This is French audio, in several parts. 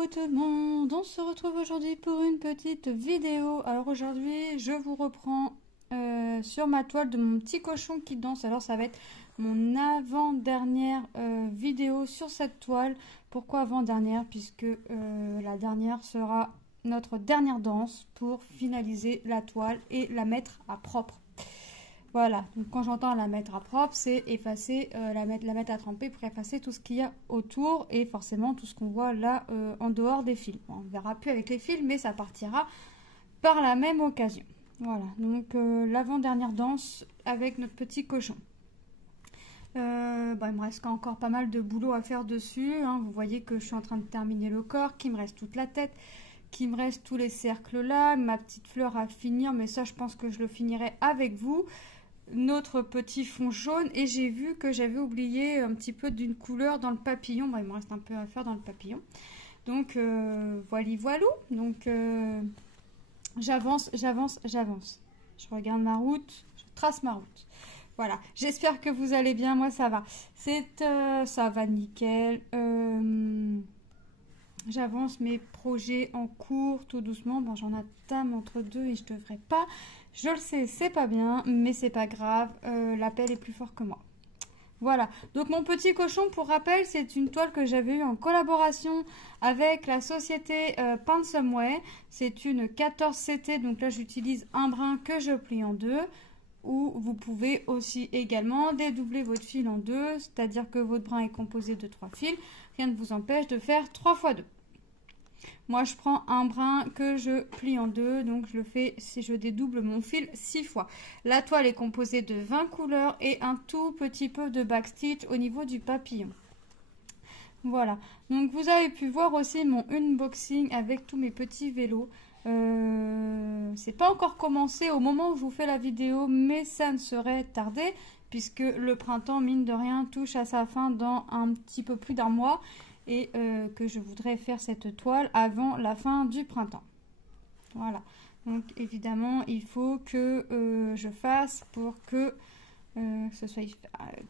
Coucou tout le monde, on se retrouve aujourd'hui pour une petite vidéo. Alors aujourd'hui je vous reprends sur ma toile de mon petit cochon qui danse. Alors ça va être mon avant-dernière vidéo sur cette toile. Pourquoi avant-dernière? Puisque la dernière sera notre dernière danse pour finaliser la toile et la mettre à propre. Voilà, donc quand j'entends la mettre à propre, c'est effacer, la mettre à tremper pour effacer tout ce qu'il y a autour et forcément tout ce qu'on voit là en dehors des fils. Bon, on ne verra plus avec les fils, mais ça partira par la même occasion. Voilà, donc l'avant-dernière danse avec notre petit cochon. Il me reste encore pas mal de boulot à faire dessus. Hein. Vous voyez que je suis en train de terminer le corps, qu'il me reste toute la tête, qu'il me reste tous les cercles là, ma petite fleur à finir, mais ça je pense que je le finirai avec vous. Notre petit fond jaune et j'ai vu que j'avais oublié un petit peu d'une couleur dans le papillon. Bon, il me reste un peu à faire dans le papillon. Donc voilou. Donc j'avance. Je regarde ma route, je trace ma route. Voilà, j'espère que vous allez bien, moi ça va. Ça va nickel. J'avance mes projets en cours tout doucement. Bon, j'en attame entre deux et je ne devrais pas. Je le sais, c'est pas bien, mais c'est pas grave. L'appel est plus fort que moi. Voilà. Donc mon petit cochon, pour rappel, c'est une toile que j'avais eue en collaboration avec la société Pansomeway. C'est une 14CT, donc là j'utilise un brin que je plie en deux. Ou vous pouvez aussi également dédoubler votre fil en deux, c'est-à-dire que votre brin est composé de 3 fils. Rien ne vous empêche de faire 3 fois 2. Moi, je prends un brin que je plie en deux, donc je le fais si je dédouble mon fil 6 fois. La toile est composée de 20 couleurs et un tout petit peu de backstitch au niveau du papillon. Voilà, donc vous avez pu voir aussi mon unboxing avec tous mes petits vélos. C'est pas encore commencé au moment où je vous fais la vidéo, mais ça ne serait tardé puisque le printemps, mine de rien, touche à sa fin dans un petit peu plus d'un mois et que je voudrais faire cette toile avant la fin du printemps. Voilà, donc évidemment il faut que je fasse pour que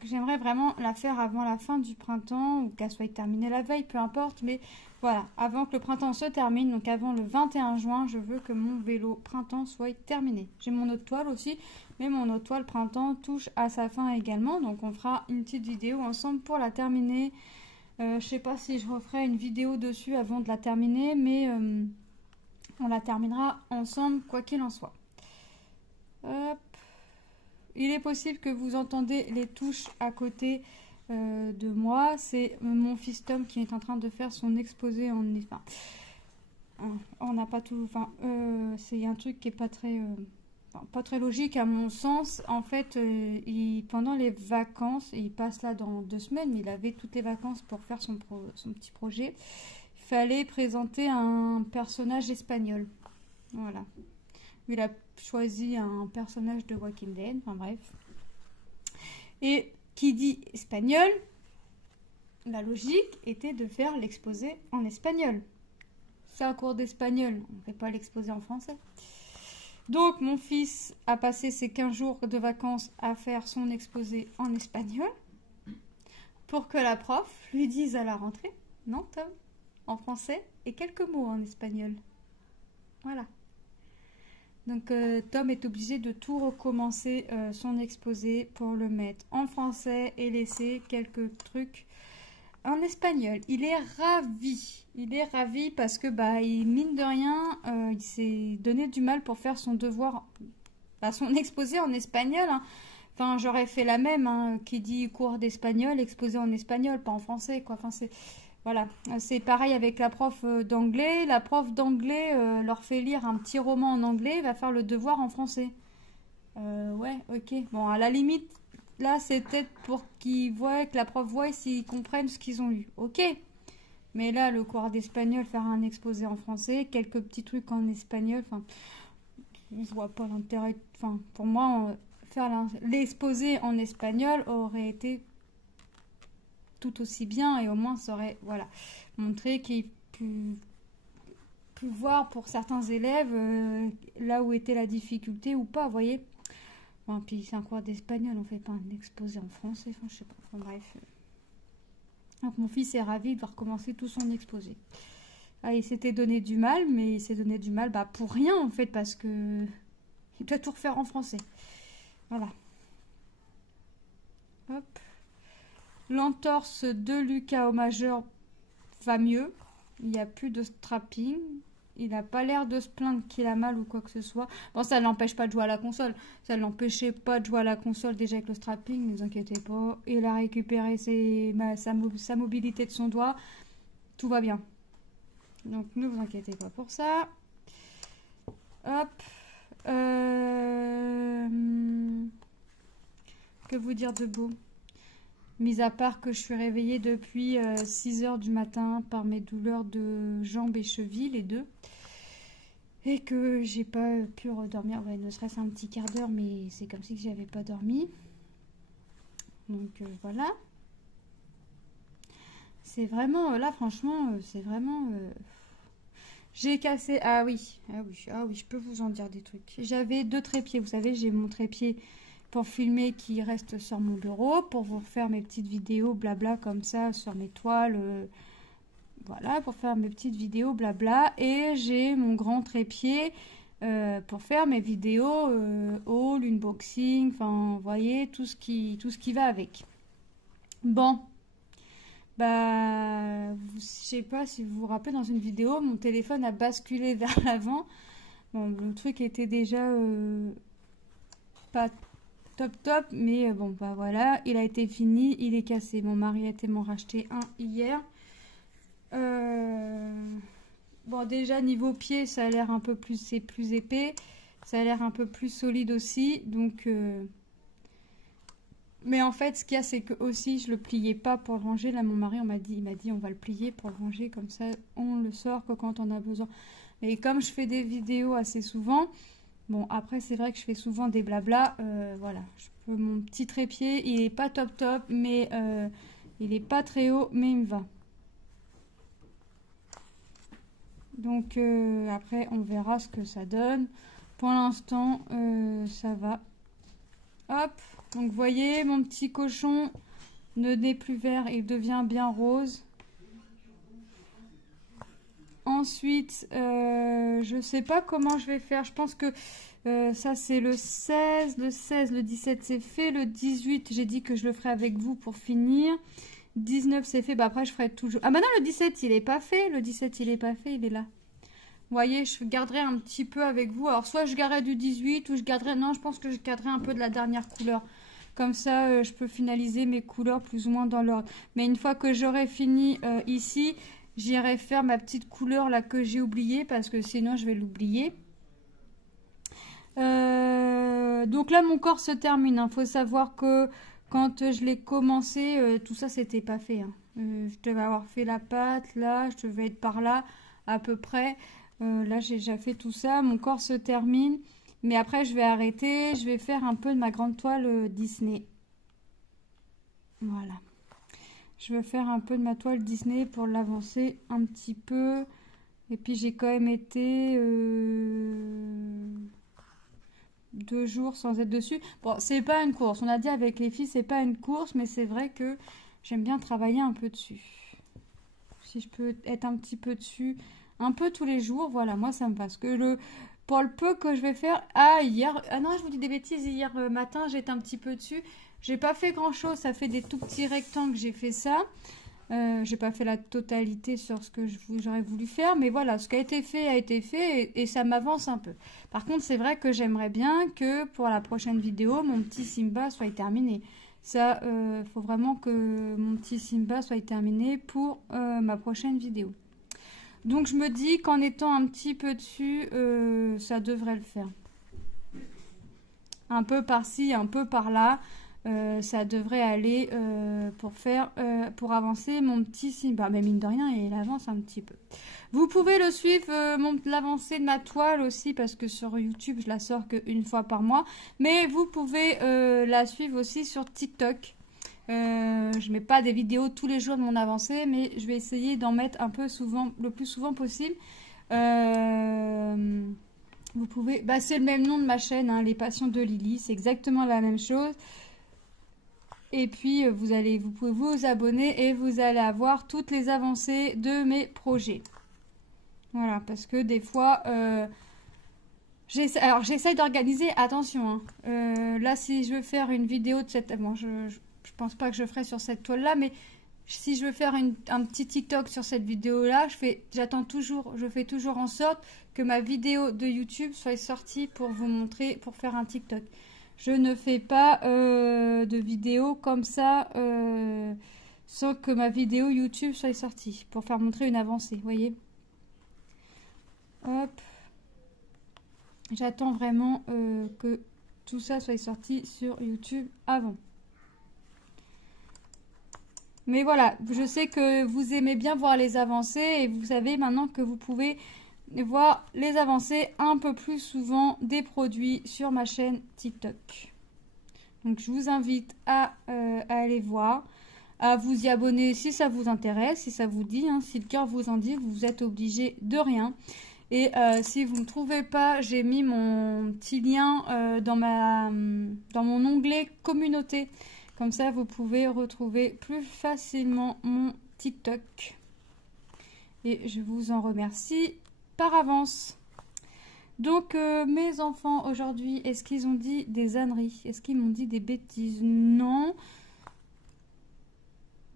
j'aimerais vraiment la faire avant la fin du printemps ou qu'elle soit terminée la veille, peu importe, mais voilà, avant que le printemps se termine, donc avant le 21 juin, je veux que mon vélo printemps soit terminé. J'ai mon autre toile aussi, mais mon autre toile printemps touche à sa fin également, donc on fera une petite vidéo ensemble pour la terminer. Je sais pas si je referai une vidéo dessus avant de la terminer, mais on la terminera ensemble quoi qu'il en soit. Hop. Il est possible que vous entendez les touches à côté de moi. C'est mon fils Tom qui est en train de faire son exposé en... Enfin, on n'a pas tout... Enfin, c'est un truc qui est pas très logique à mon sens. En fait, pendant les vacances, il passe là dans 2 semaines, mais il avait toutes les vacances pour faire son petit projet. Il fallait présenter un personnage espagnol. Voilà. Il a choisi un personnage de Walking Dead, enfin bref. Et qui dit espagnol, la logique était de faire l'exposé en espagnol. C'est un cours d'espagnol, on ne fait pas l'exposé en français. Donc mon fils a passé ses 15 jours de vacances à faire son exposé en espagnol pour que la prof lui dise à la rentrée, non Tom, en français et quelques mots en espagnol. Voilà. Donc Tom est obligé de tout recommencer son exposé pour le mettre en français et laisser quelques trucs en espagnol. Il est ravi. Il est ravi parce que mine de rien, il s'est donné du mal pour faire son devoir, son exposé en espagnol. Hein. Enfin, j'aurais fait la même, hein, qui dit cours d'espagnol, exposé en espagnol, pas en français, quoi. Enfin, c'est... Voilà, c'est pareil avec la prof d'anglais. La prof d'anglais leur fait lire un petit roman en anglais, va faire le devoir en français. Ouais, ok. Bon, à la limite, là, c'est peut-être pour qu'ils voient, que la prof voie s'ils comprennent ce qu'ils ont lu. Ok. Mais là, le cours d'espagnol, faire un exposé en français, quelques petits trucs en espagnol, enfin, je vois pas l'intérêt. Enfin, pour moi, faire l'exposé en espagnol aurait été tout aussi bien et au moins ça aurait montré qu'il pu voir pour certains élèves là où était la difficulté ou pas, vous voyez. Bon, puis c'est un cours d'espagnol, on fait pas un exposé en français, enfin je sais pas, enfin, bref. Donc mon fils est ravi de voir commencer tout son exposé. Ah, il s'était donné du mal, mais il s'est donné du mal pour rien en fait, parce que il doit tout refaire en français. Voilà. Hop. L'entorse de Lucas au majeur va mieux. Il n'y a plus de strapping. Il n'a pas l'air de se plaindre qu'il a mal ou quoi que ce soit. Bon, ça ne l'empêche pas de jouer à la console. Ça ne l'empêchait pas de jouer à la console déjà avec le strapping, ne vous inquiétez pas. Il a récupéré sa mobilité de son doigt. Tout va bien. Donc ne vous inquiétez pas pour ça. Hop. Que vous dire de beau? Mis à part que je suis réveillée depuis 6 h du matin par mes douleurs de jambes et chevilles, les deux. Et que j'ai pas pu redormir, ouais, ne serait-ce un petit quart d'heure, mais c'est comme si j'avais pas dormi. Donc voilà. C'est vraiment, là franchement, c'est vraiment... J'ai cassé... Ah oui, je peux vous en dire des trucs. J'avais 2 trépieds, vous savez, j'ai mon trépied pour filmer qui reste sur mon bureau, pour vous faire mes petites vidéos blabla comme ça sur mes toiles, voilà, pour faire mes petites vidéos blabla. Et j'ai mon grand trépied pour faire mes vidéos haul, unboxing, enfin, vous voyez, tout ce qui va avec. Bon, je sais pas si vous vous rappelez, dans une vidéo, mon téléphone a basculé vers l'avant. Bon, le truc était déjà pas top, mais bon, voilà, il a été fini, il est cassé. Mon mari a été m'en racheter un hier. Bon, déjà niveau pied, ça a l'air un peu plus, c'est plus épais, ça a l'air un peu plus solide aussi, donc. Mais en fait, ce qu'il y a, c'est que aussi, je le pliais pas pour le ranger. Là, mon mari, il m'a dit, on va le plier pour le ranger, comme ça, on le sort que quand on a besoin. Mais comme je fais des vidéos assez souvent. Bon, après, c'est vrai que je fais souvent des blabla. Voilà, mon petit trépied, il est pas top, mais il est pas très haut, mais il me va. Donc, après, on verra ce que ça donne. Pour l'instant, ça va. Hop, donc vous voyez, mon petit cochon ne n'est plus vert, il devient bien rose. Ensuite, je sais pas comment je vais faire. Je pense que ça c'est le 16, le 17 c'est fait, le 18 j'ai dit que je le ferai avec vous pour finir. 19 c'est fait, après je ferai toujours... Ah bah non, le 17 il est pas fait, il est là. Vous voyez, je garderai un petit peu avec vous. Alors soit je garderai du 18 ou je garderai... Non, je pense que je garderai un peu de la dernière couleur. Comme ça, je peux finaliser mes couleurs plus ou moins dans l'ordre. Mais une fois que j'aurai fini ici... J'irai faire ma petite couleur là que j'ai oubliée parce que sinon je vais l'oublier. Donc là mon corps se termine. Il faut savoir que quand je l'ai commencé, tout ça c'était pas fait. Je devais avoir fait la pâte là, je devais être par là à peu près. Là j'ai déjà fait tout ça. Mon corps se termine. Mais après je vais arrêter. Je vais faire un peu de ma grande toile Disney. Voilà. Je veux faire un peu de ma toile Disney pour l'avancer un petit peu. Et puis j'ai quand même été 2 jours sans être dessus. Bon, c'est pas une course. On a dit avec les filles, c'est pas une course, mais c'est vrai que j'aime bien travailler un peu dessus. Si je peux être un petit peu dessus, un peu tous les jours, voilà, moi ça me passe. Pour le peu que je vais faire... Ah, non, je vous dis des bêtises. Hier matin, j'étais un petit peu dessus. J'ai pas fait grand chose, ça fait des tout petits rectangles, j'ai fait ça. J'ai pas fait la totalité sur ce que j'aurais voulu faire, mais voilà, ce qui a été fait et ça m'avance un peu. Par contre, c'est vrai que j'aimerais bien que pour la prochaine vidéo, mon petit Simba soit terminé. Ça, faut vraiment que mon petit Simba soit terminé pour ma prochaine vidéo. Donc je me dis qu'en étant un petit peu dessus, ça devrait le faire. Un peu par-ci, un peu par-là. Ça devrait aller pour avancer mon petit Simba. Mais mine de rien, il avance un petit peu. Vous pouvez le suivre, l'avancée de ma toile aussi, parce que sur YouTube, je la sors qu'une fois par mois. Mais vous pouvez la suivre aussi sur TikTok. Je mets pas des vidéos tous les jours de mon avancée, mais je vais essayer d'en mettre un peu souvent, le plus souvent possible. Vous pouvez... c'est le même nom de ma chaîne, hein, Les Passions de Lily. C'est exactement la même chose. Et puis, vous pouvez vous abonner et vous allez avoir toutes les avancées de mes projets. Voilà, parce que des fois, alors j'essaye d'organiser, attention, hein. Là si je veux faire une vidéo de cette... Bon, je pense pas que je ferai sur cette toile-là, mais si je veux faire un petit TikTok sur cette vidéo-là, je fais toujours en sorte que ma vidéo de YouTube soit sortie pour vous montrer, pour faire un TikTok. Je ne fais pas de vidéo comme ça sans que ma vidéo YouTube soit sortie pour faire montrer une avancée, vous voyez. Hop. J'attends vraiment que tout ça soit sorti sur YouTube avant. Mais voilà, je sais que vous aimez bien voir les avancées et vous savez maintenant que vous pouvez voir les avancées un peu plus souvent des produits sur ma chaîne TikTok. Donc je vous invite à aller voir, à vous y abonner si ça vous intéresse, si ça vous dit, hein, si le cœur vous en dit, vous êtes obligé de rien. Et si vous ne trouvez pas, j'ai mis mon petit lien dans mon onglet communauté. Comme ça, vous pouvez retrouver plus facilement mon TikTok. Et je vous en remercie par avance. Donc, mes enfants, aujourd'hui, est-ce qu'ils ont dit des âneries? Est-ce qu'ils m'ont dit des bêtises? Non.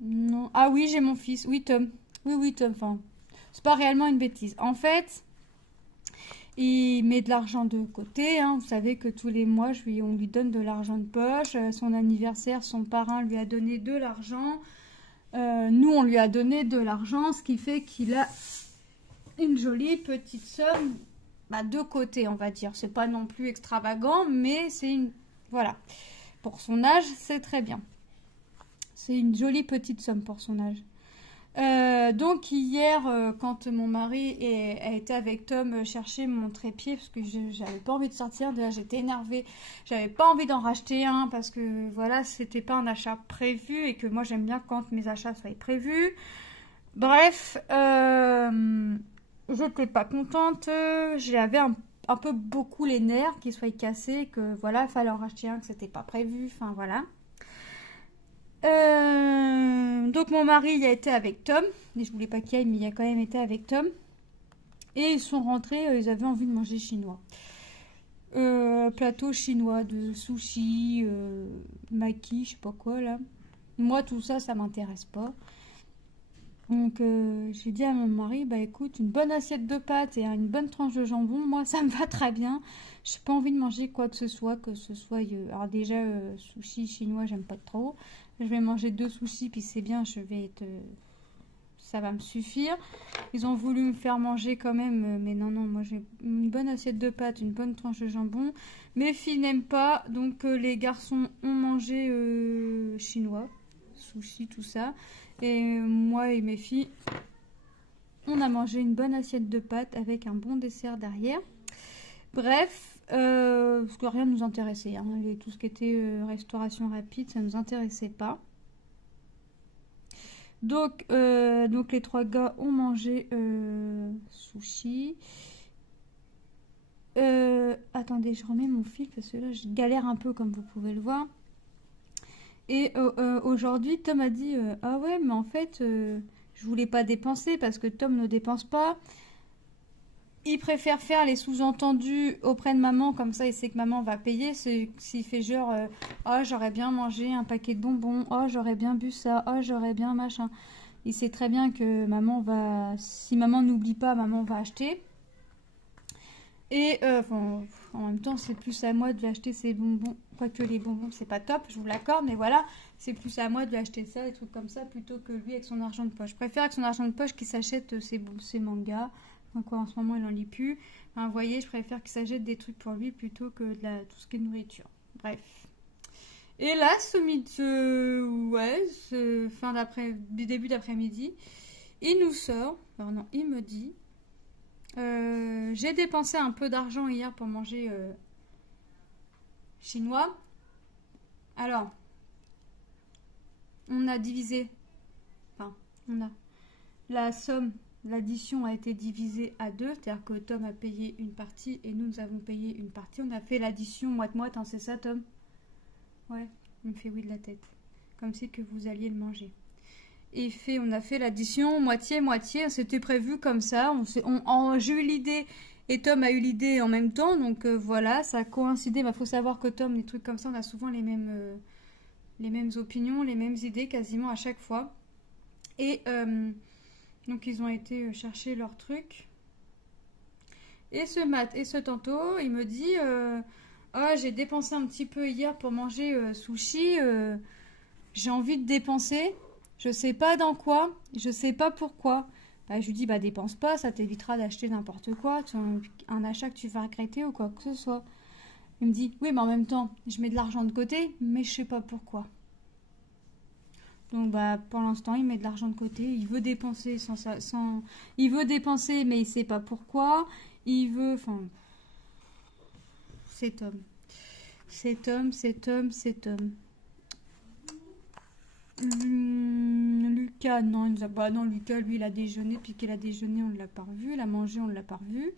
Non. Ah oui, j'ai mon fils. Oui, Tom. Oui, Tom. Enfin, c'est pas réellement une bêtise. En fait, il met de l'argent de côté, hein. Vous savez que tous les mois, on lui donne de l'argent de poche. Son anniversaire, son parrain lui a donné de l'argent. Nous, on lui a donné de l'argent, ce qui fait qu'il a une jolie petite somme de côté, on va dire. C'est pas non plus extravagant, mais c'est une... Voilà. Pour son âge, c'est très bien. C'est une jolie petite somme pour son âge. Donc hier, quand mon mari a été avec Tom chercher mon trépied, parce que j'avais pas envie de sortir, déjà j'étais énervée, j'avais pas envie d'en racheter un, parce que voilà, c'était pas un achat prévu, et que moi j'aime bien quand mes achats soient prévus. Bref, j'étais pas contente, j'avais un peu beaucoup les nerfs qu'il soit cassé, que voilà, il fallait en racheter un, que c'était pas prévu, enfin voilà. Donc mon mari il a été avec Tom, et je voulais pas qu'il aille, mais il a quand même été avec Tom, et ils sont rentrés, ils avaient envie de manger chinois, plateau chinois de sushi, maki, je sais pas quoi là. Moi tout ça, ça m'intéresse pas. Donc j'ai dit à mon mari, bah écoute, une bonne assiette de pâtes et une bonne tranche de jambon, moi ça me va très bien. J'ai pas envie de manger quoi que ce soit alors déjà sushi chinois, j'aime pas trop. Je vais manger 2 sushis puis c'est bien, ça va me suffire. Ils ont voulu me faire manger quand même, mais non, moi j'ai une bonne assiette de pâtes, une bonne tranche de jambon. Mes filles n'aiment pas, donc les garçons ont mangé chinois, sushi, tout ça. Et moi et mes filles, on a mangé une bonne assiette de pâtes avec un bon dessert derrière. Bref, parce que rien ne nous intéressait, hein. Tout ce qui était restauration rapide, ça ne nous intéressait pas. Donc les 3 gars ont mangé sushi. Attendez, je remets mon fil parce que là, je galère un peu comme vous pouvez le voir. Et aujourd'hui, Tom a dit ah ouais, mais en fait, je voulais pas dépenser parce que Tom ne dépense pas. Il préfère faire les sous-entendus auprès de maman, comme ça il sait que maman va payer. S'il fait genre oh j'aurais bien mangé un paquet de bonbons, oh j'aurais bien bu ça, oh j'aurais bien machin. Il sait très bien que maman va, si maman n'oublie pas, maman va acheter. Et en même temps, c'est plus à moi de lui acheter ses bonbons. Quoique les bonbons, c'est pas top, je vous l'accorde, mais voilà, c'est plus à moi de lui acheter ça, des trucs comme ça, plutôt que lui avec son argent de poche. Je préfère avec son argent de poche qu'il s'achète ses mangas. Donc en ce moment, il en lit plus. Enfin, vous voyez, je préfère qu'il s'achète des trucs pour lui plutôt que tout ce qui est nourriture. Bref. Et là, ce début d'après-midi, il nous sort, alors non, il me dit... j'ai dépensé un peu d'argent hier pour manger chinois. Alors, on a divisé, la somme, l'addition a été divisée à 2, c'est-à-dire que Tom a payé une partie et nous avons payé une partie. On a fait l'addition moite-moite, hein, c'est ça Tom? Ouais, il me fait oui de la tête, comme si que vous alliez le manger. on a fait l'addition moitié-moitié. C'était prévu comme ça. J'ai eu l'idée et Tom a eu l'idée en même temps. Donc voilà, ça a coïncidé. Il faut savoir que Tom, les trucs comme ça, on a souvent les mêmes opinions, les mêmes idées quasiment à chaque fois. Et donc ils ont été chercher leur truc. Et ce tantôt, il me dit oh, j'ai dépensé un petit peu hier pour manger sushi. J'ai envie de dépenser. Je sais pas dans quoi. Je sais pas pourquoi. Bah, je lui dis bah dépense pas, ça t'évitera d'acheter n'importe quoi. Un achat que tu vas regretter ou quoi que ce soit. Il me dit oui, mais en même temps, je mets de l'argent de côté, mais je sais pas pourquoi. Donc bah pour l'instant, il met de l'argent de côté. Il veut dépenser il veut dépenser, mais il sait pas pourquoi. Il veut, enfin, cet homme. Lucas, non, non, Lucas, lui, il a déjeuné. Puis qu'il a déjeuné, on ne l'a pas revu. Il a mangé, on ne l'a pas revu.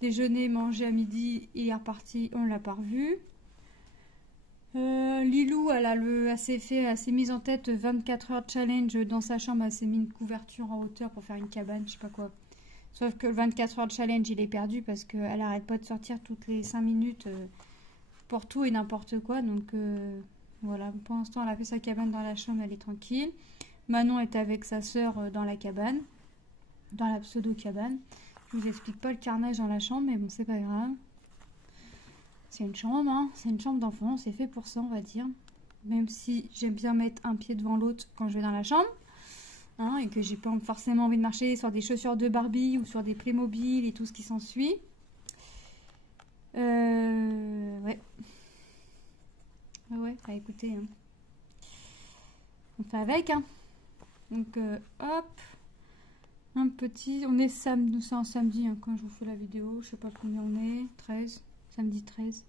Déjeuner, manger à midi et est reparti, on ne l'a pas revu. Lilou, elle s'est mise en tête 24 heures challenge dans sa chambre. Elle s'est mis une couverture en hauteur pour faire une cabane, je sais pas quoi. Sauf que le 24 heures challenge, il est perdu parce qu'elle arrête pas de sortir toutes les 5 minutes pour tout et n'importe quoi. Donc voilà, pour l'instant, elle a fait sa cabane dans la chambre, elle est tranquille. Manon est avec sa sœur dans la cabane, dans la pseudo-cabane. Je vous explique pas le carnage dans la chambre, mais bon, c'est pas grave. C'est une chambre, hein. C'est une chambre d'enfant, c'est fait pour ça, on va dire. Même si j'aime bien mettre un pied devant l'autre quand je vais dans la chambre. Hein, et que j'ai pas forcément envie de marcher sur des chaussures de Barbie ou sur des Playmobil et tout ce qui s'ensuit. Ouais. Ouais, bah écoutez, hein. On fait avec, hein. Donc, hop. Un petit... On est samedi, c'est un samedi hein, quand je vous fais la vidéo. Je sais pas combien on est. 13. Samedi 13.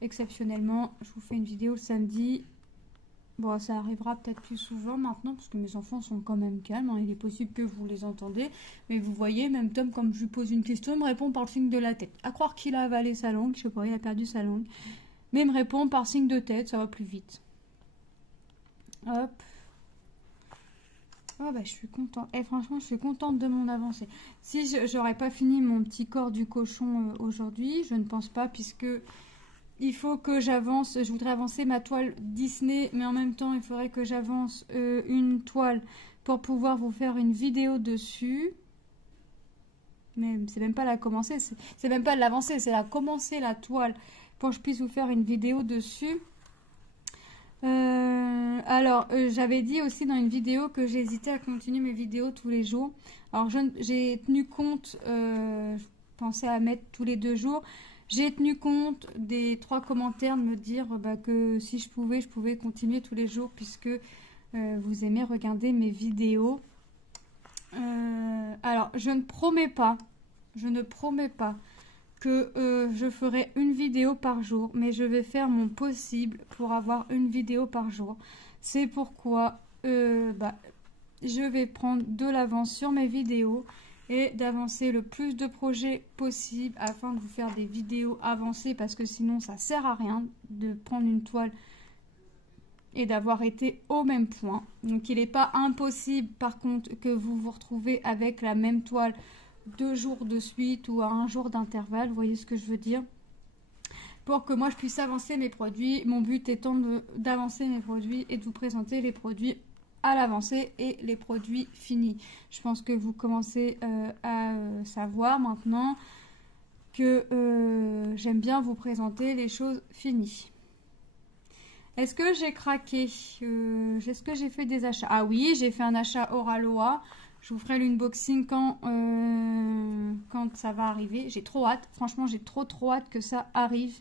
Exceptionnellement, je vous fais une vidéo le samedi. Bon, ça arrivera peut-être plus souvent maintenant, parce que mes enfants sont quand même calmes. Hein. Il est possible que vous les entendez. Mais vous voyez, même Tom, comme je lui pose une question, il me répond par le signe de la tête. À croire qu'il a avalé sa langue, je sais pas, il a perdu sa langue. Mais il me répond par signe de tête, ça va plus vite. Hop. Oh bah je suis contente. Et franchement, je suis contente de mon avancée. Si j'aurais pas fini mon petit corps du cochon aujourd'hui, je ne pense pas, puisque... Il faut que j'avance, je voudrais avancer ma toile Disney, mais en même temps, il faudrait que j'avance une toile pour pouvoir vous faire une vidéo dessus. Mais c'est même pas la commencer, c'est même pas de l'avancer, c'est la commencer la toile pour que je puisse vous faire une vidéo dessus. Alors, j'avais dit aussi dans une vidéo que j'hésitais à continuer mes vidéos tous les jours. Alors, j'ai tenu compte, je pensais à mettre tous les 2 jours. J'ai tenu compte des 3 commentaires de me dire que si je pouvais continuer tous les jours puisque vous aimez regarder mes vidéos. Alors, je ne promets pas que je ferai une vidéo par jour, mais je vais faire mon possible pour avoir une vidéo par jour. C'est pourquoi je vais prendre de l'avance sur mes vidéos et d'avancer le plus de projets possible afin de vous faire des vidéos avancées, parce que sinon ça sert à rien de prendre une toile et d'avoir été au même point. Donc il n'est pas impossible par contre que vous vous retrouvez avec la même toile 2 jours de suite ou à 1 jour d'intervalle, vous voyez ce que je veux dire, pour que moi je puisse avancer mes produits. Mon but étant d'avancer mes produits et de vous présenter les produits à l'avancée et les produits finis. Je pense que vous commencez à savoir maintenant que j'aime bien vous présenter les choses finies. Est-ce que j'ai craqué? Est-ce que j'ai fait des achats? Ah oui, j'ai fait un achat Oraloa. Je vous ferai l'unboxing quand ça va arriver. J'ai trop hâte. Franchement, j'ai trop hâte que ça arrive.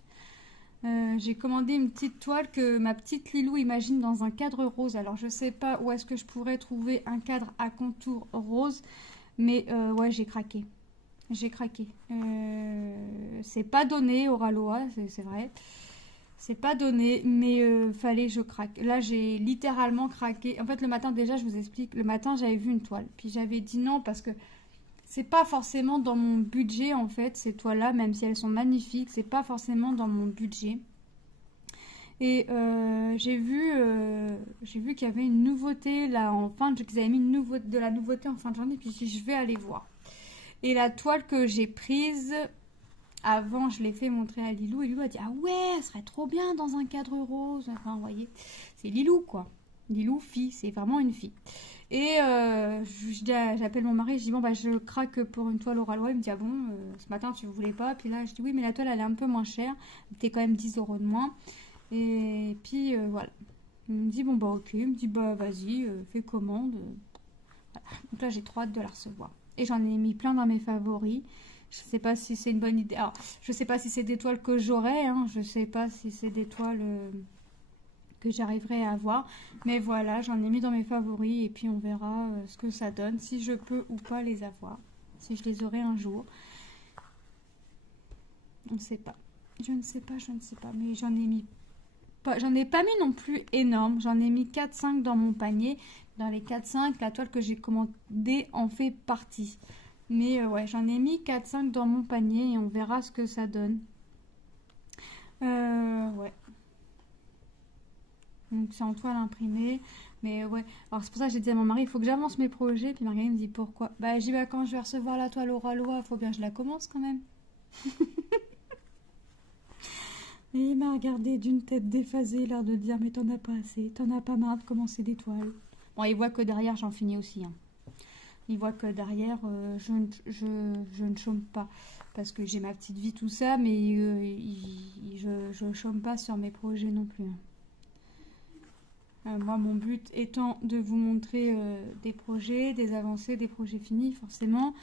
J'ai commandé une petite toile que ma petite Lilou imagine dans un cadre rose. Alors, je sais pas où est-ce que je pourrais trouver un cadre à contour rose. Mais ouais, j'ai craqué. J'ai craqué. C'est pas donné, Oraloa, c'est vrai. C'est pas donné, mais fallait que je craque. Là, j'ai littéralement craqué. En fait, le matin, déjà, je vous explique. Le matin, j'avais vu une toile. Puis j'avais dit non parce que c'est pas forcément dans mon budget, en fait, ces toiles-là, même si elles sont magnifiques. C'est pas forcément dans mon budget. Et j'ai vu qu'il y avait une nouveauté là en fin de, qu'ils avaient mis de la nouveauté en fin de journée. Puis je vais aller voir. Et la toile que j'ai prise avant, je l'ai fait montrer à Lilou. Et Lilou a dit ah ouais, elle serait trop bien dans un cadre rose. Enfin, vous voyez, c'est Lilou quoi. Lilou fille, c'est vraiment une fille. Et j'appelle mon mari, je dis bon bah je craque pour une toile Oralois. Il me dit ah bon, ce matin tu ne voulais pas. Puis là je dis oui mais la toile elle est un peu moins chère, c'était quand même 10 € de moins. Et puis voilà. Il me dit bon bah ok, il me dit bah vas-y, fais commande. Voilà. Donc là j'ai trop hâte de la recevoir. Et j'en ai mis plein dans mes favoris. Je sais pas si c'est une bonne idée. Alors je sais pas si c'est des toiles que j'aurai, hein. Je sais pas si c'est des toiles que j'arriverai à avoir. Mais voilà, j'en ai mis dans mes favoris et puis on verra ce que ça donne, si je peux ou pas les avoir, si je les aurai un jour. On ne sait pas. Je ne sais pas, mais j'en ai mis pas, j'en ai pas mis non plus énorme. J'en ai mis 4-5 dans mon panier. Dans les 4-5, la toile que j'ai commandée en fait partie. Mais ouais, j'en ai mis 4-5 dans mon panier et on verra ce que ça donne. Ouais. Donc c'est en toile imprimée. Mais ouais, alors c'est pour ça que j'ai dit à mon mari, il faut que j'avance mes projets. Puis Marguerite me dit pourquoi. Bah j'ai dit bah, quand je vais recevoir la toile Oralois, il faut bien que je la commence quand même. Et il m'a regardé d'une tête déphasée, l'air de dire mais t'en as pas assez, t'en as pas marre de commencer des toiles. Bon, il voit que derrière j'en finis aussi. Hein. Il voit que derrière je ne chôme pas. Parce que j'ai ma petite vie, tout ça, mais je ne chôme pas sur mes projets non plus. Moi, mon but étant de vous montrer des projets, des avancées, des projets finis, forcément.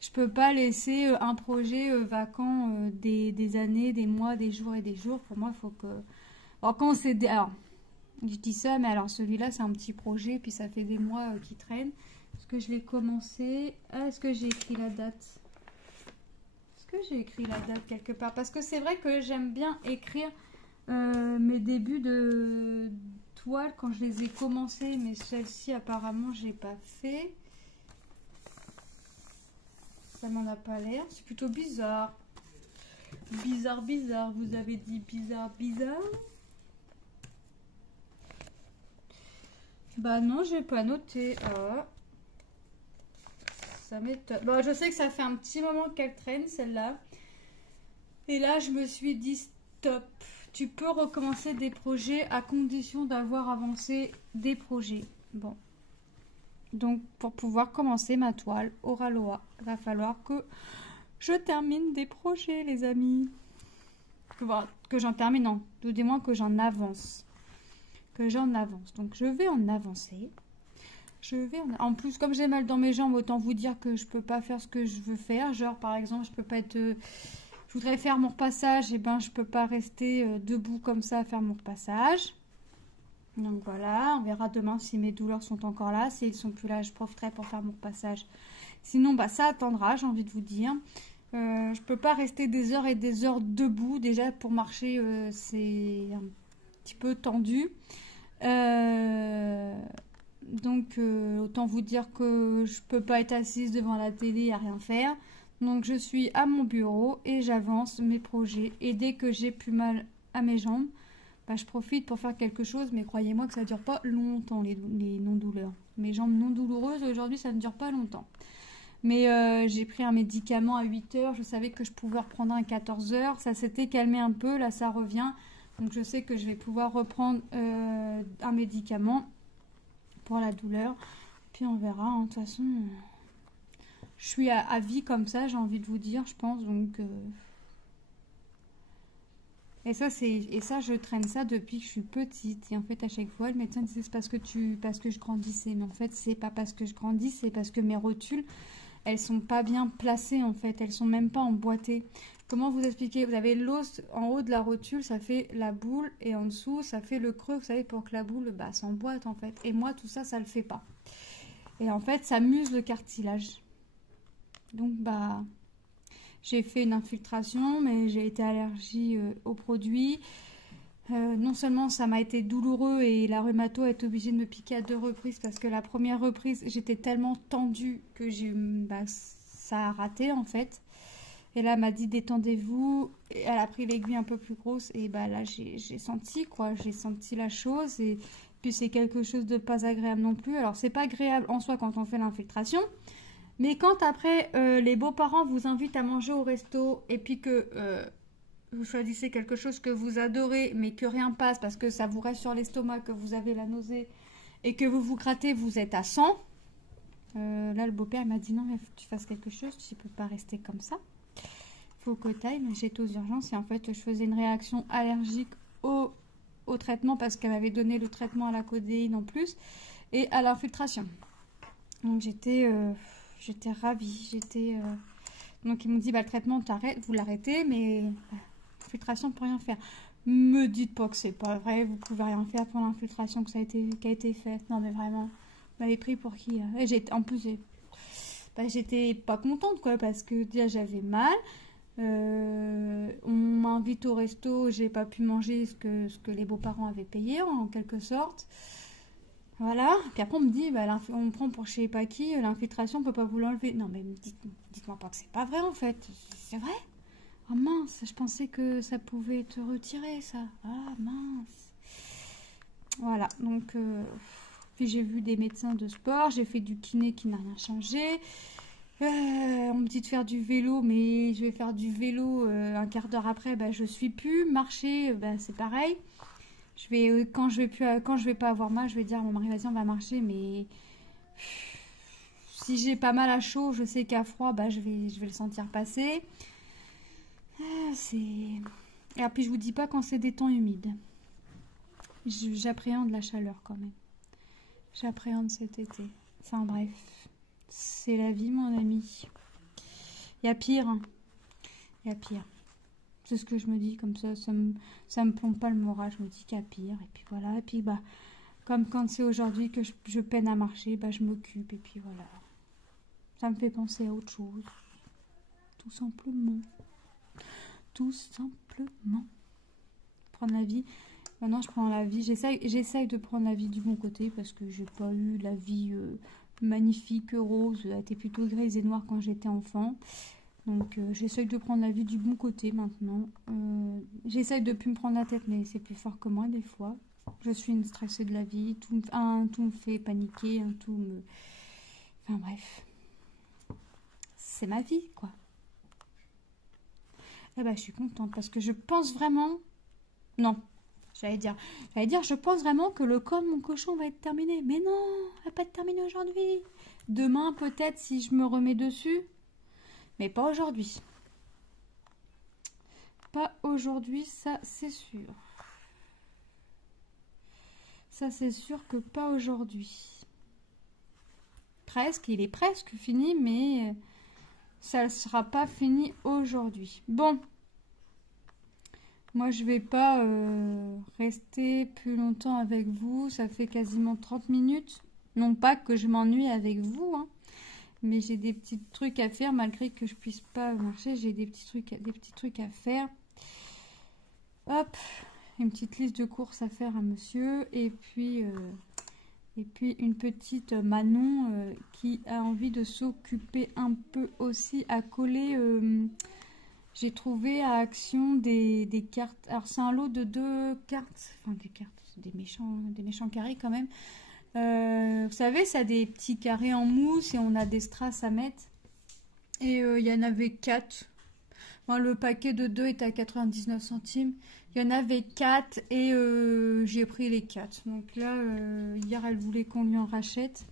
Je peux pas laisser un projet vacant des années, des mois, des jours et des jours. Pour moi, il faut que... Alors, quand c'est... Alors, je dis ça, mais alors celui-là, c'est un petit projet, puis ça fait des mois qu'il traîne. Est-ce que je l'ai commencé? Est-ce que j'ai écrit la date? Est-ce que j'ai écrit la date quelque part? Parce que c'est vrai que j'aime bien écrire mes débuts de toile quand je les ai commencés, mais celle-ci, apparemment, j'ai pas fait. Ça m'en a pas l'air. C'est plutôt bizarre. Bizarre, bizarre. Vous avez dit bizarre, bizarre? Bah non, j'ai pas noté. Ah. Ça m'étonne. Bon, je sais que ça fait un petit moment qu'elle traîne, celle-là. Et là, je me suis dit stop. Tu peux recommencer des projets à condition d'avoir avancé des projets. Bon. Donc, pour pouvoir commencer ma toile Oralois, il va falloir que je termine des projets, les amis. Que j'en termine, non. Tout du moins que j'en avance. Que j'en avance. Donc, je vais en avancer. En plus, comme j'ai mal dans mes jambes, autant vous dire que je peux pas faire ce que je veux faire. Genre, par exemple, je peux pas être... je voudrais faire mon repassage, et ben je peux pas rester debout comme ça à faire mon repassage. Donc voilà, on verra demain si mes douleurs sont encore là. Si elles sont plus là, je profiterai pour faire mon repassage. Sinon, bah ça attendra, j'ai envie de vous dire. Je peux pas rester des heures et des heures debout. Déjà, pour marcher, c'est un petit peu tendu. Donc, autant vous dire que je peux pas être assise devant la télé à rien faire. Donc, je suis à mon bureau et j'avance mes projets. Et dès que j'ai plus mal à mes jambes, bah, je profite pour faire quelque chose. Mais croyez-moi que ça dure pas longtemps, les non-douleurs. Mes jambes non douloureuses, aujourd'hui, ça ne dure pas longtemps. Mais j'ai pris un médicament à 8 heures. Je savais que je pouvais reprendre un à 14 heures. Ça s'était calmé un peu. Là, ça revient. Donc, je sais que je vais pouvoir reprendre un médicament pour la douleur. Puis, on verra. Hein. De toute façon, je suis à vie comme ça, j'ai envie de vous dire, je pense. Donc, et ça, je traîne ça depuis que je suis petite. Et en fait, à chaque fois, le médecin disait c'est parce que je grandissais. Mais en fait, c'est pas parce que je grandis, c'est parce que mes rotules, elles sont pas bien placées en fait. Elles sont même pas emboîtées. Comment vous expliquer? Vous avez l'os en haut de la rotule, ça fait la boule, et en dessous, ça fait le creux, vous savez, pour que la boule s'emboîte en fait. Et moi, tout ça, ça le fait pas. Et en fait, ça muse le cartilage. Donc, j'ai fait une infiltration, mais j'ai été allergique aux produits. Non seulement ça m'a été douloureux et la rhumato a été obligée de me piquer à 2 reprises parce que la première reprise, j'étais tellement tendue que ça a raté en fait. Et là, elle m'a dit détendez-vous. Et elle a pris l'aiguille un peu plus grosse. Et bah là, j'ai senti quoi. J'ai senti la chose. Et puis c'est quelque chose de pas agréable non plus. Alors c'est pas agréable en soi quand on fait l'infiltration. Mais quand après les beaux-parents vous invitent à manger au resto et puis que vous choisissez quelque chose que vous adorez mais que rien passe parce que ça vous reste sur l'estomac, que vous avez la nausée et que vous vous grattez, vous êtes à 100. Là le beau-père m'a dit non mais faut que tu fasses quelque chose, tu peux pas rester comme ça. Faut que t'ailles. J'étais aux urgences et en fait je faisais une réaction allergique au traitement parce qu'elle m'avait donné le traitement à la codéine en plus et à l'infiltration. Donc j'étais ravie. Donc ils m'ont dit bah, le traitement vous l'arrêtez mais l'infiltration on peut rien faire. Me dites pas que c'est pas vrai, vous pouvez rien faire pour l'infiltration qui a été faite. Non mais vraiment, vous m'avez pris pour qui? Et en plus j'étais pas contente quoi parce que déjà j'avais mal. On m'invite au resto, j'ai pas pu manger ce que les beaux-parents avaient payé en quelque sorte. Voilà, puis après on me dit, bah, on me prend pour je sais pas qui, l'infiltration on peut pas vous l'enlever. Non mais dites-moi pas que c'est pas vrai en fait, c'est vrai? Oh mince, je pensais que ça pouvait te retirer ça. Ah mince. Voilà, donc puis j'ai vu des médecins de sport, j'ai fait du kiné qui n'a rien changé. On me dit de faire du vélo, mais je vais faire du vélo un quart d'heure après, bah, je suis plus. Marcher, bah, c'est pareil. Quand je vais pas avoir mal, je vais dire à mon mari, vas-y, on va marcher, mais si j'ai pas mal à chaud, je sais qu'à froid, bah, je vais le sentir passer. Et puis je vous dis pas quand c'est des temps humides. J'appréhende la chaleur quand même. J'appréhende cet été. Enfin bref, c'est la vie, mon ami. Il y a pire. Hein. Il y a pire. C'est ce que je me dis, comme ça me plombe pas le moral. Je me dis qu'il y a pire. Et puis voilà. Et puis bah, comme quand c'est aujourd'hui que je peine à marcher, bah je m'occupe. Et puis voilà. Ça me fait penser à autre chose. Tout simplement. Tout simplement. Prendre la vie. Maintenant, je prends la vie. J'essaye de prendre la vie du bon côté parce que j'ai pas eu la vie magnifique, rose. Elle était plutôt grise et noire quand j'étais enfant. Donc, j'essaye de prendre la vie du bon côté maintenant. J'essaye de plus me prendre la tête, mais c'est plus fort que moi des fois. Je suis une stressée de la vie. Tout me fait paniquer. Enfin bref. C'est ma vie, quoi. Eh ben, je suis contente parce que je pense vraiment... Non, j'allais dire, je pense vraiment que le corps de mon cochon va être terminé. Mais non, il va pas être terminé aujourd'hui. Demain, peut-être, si je me remets dessus. Mais pas aujourd'hui. Pas aujourd'hui, ça c'est sûr. Ça c'est sûr que pas aujourd'hui. Presque, il est presque fini, mais ça ne sera pas fini aujourd'hui. Bon. Moi, je vais pas rester plus longtemps avec vous. Ça fait quasiment 30 minutes. Non pas que je m'ennuie avec vous, hein, mais j'ai des petits trucs à faire malgré que je puisse pas marcher. J'ai des petits trucs à faire. Hop, une petite liste de courses à faire à monsieur. Et puis une petite Manon qui a envie de s'occuper un peu aussi à coller... J'ai trouvé à Action des cartes. Alors, c'est un lot de 2 cartes. Enfin, des cartes, c'est des méchants carrés quand même. Vous savez, ça a des petits carrés en mousse et on a des strass à mettre. Et il y en avait 4. Bon, le paquet de 2 était à 99 centimes. Il y en avait 4 et j'ai pris les 4. Donc là, hier, elle voulait qu'on lui en rachète.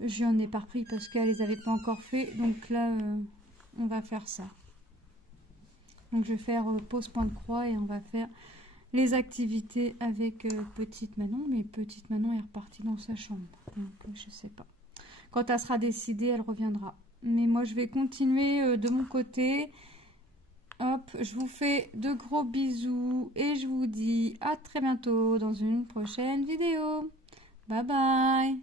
Je n'en ai pas repris parce qu'elle les avait pas encore fait. Donc là, on va faire ça. Donc je vais faire pause point de croix et on va faire les activités avec petite Manon. Mais petite Manon est repartie dans sa chambre. Donc je sais pas. Quand elle sera décidée, elle reviendra. Mais moi je vais continuer de mon côté. Hop, je vous fais de gros bisous et je vous dis à très bientôt dans une prochaine vidéo. Bye bye.